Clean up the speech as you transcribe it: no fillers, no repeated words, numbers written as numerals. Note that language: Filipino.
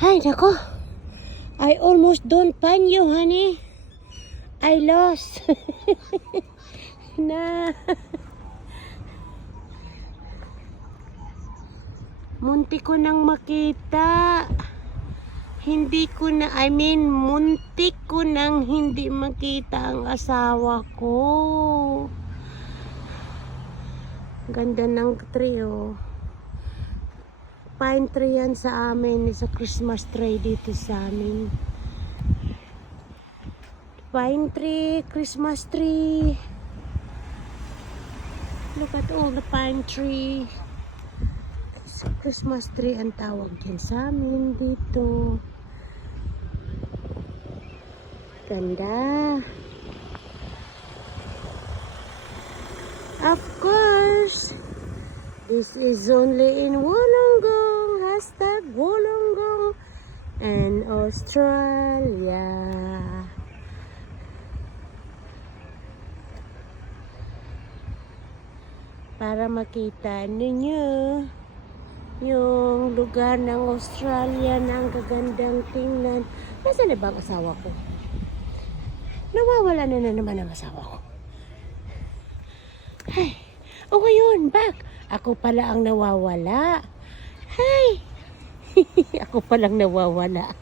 Ay, nako. I almost don't find you, honey. I lost. Na. Muntik ko nang makita. Muntik ko nang hindi makita ang asawa ko. Ganda ng tree, oh. Pine tree yan sa amin. It's a Christmas tree dito sa amin. Pine tree, Christmas tree. Look at all the pine tree. It's a Christmas tree ang tawag yan sa amin dito. Ganda. Of course, this is only in Wollongong. Hashtag Wollongong and Australia. Para makita ninyo yung lugar ng Australia na ang gagandang tingnan. Nasaan na ba ang asawa ko? Nawawala na naman ang asawa ko. Ay, oh ngayon, back. Ako pala ang nawawala. Hey! Ako palang nawawala.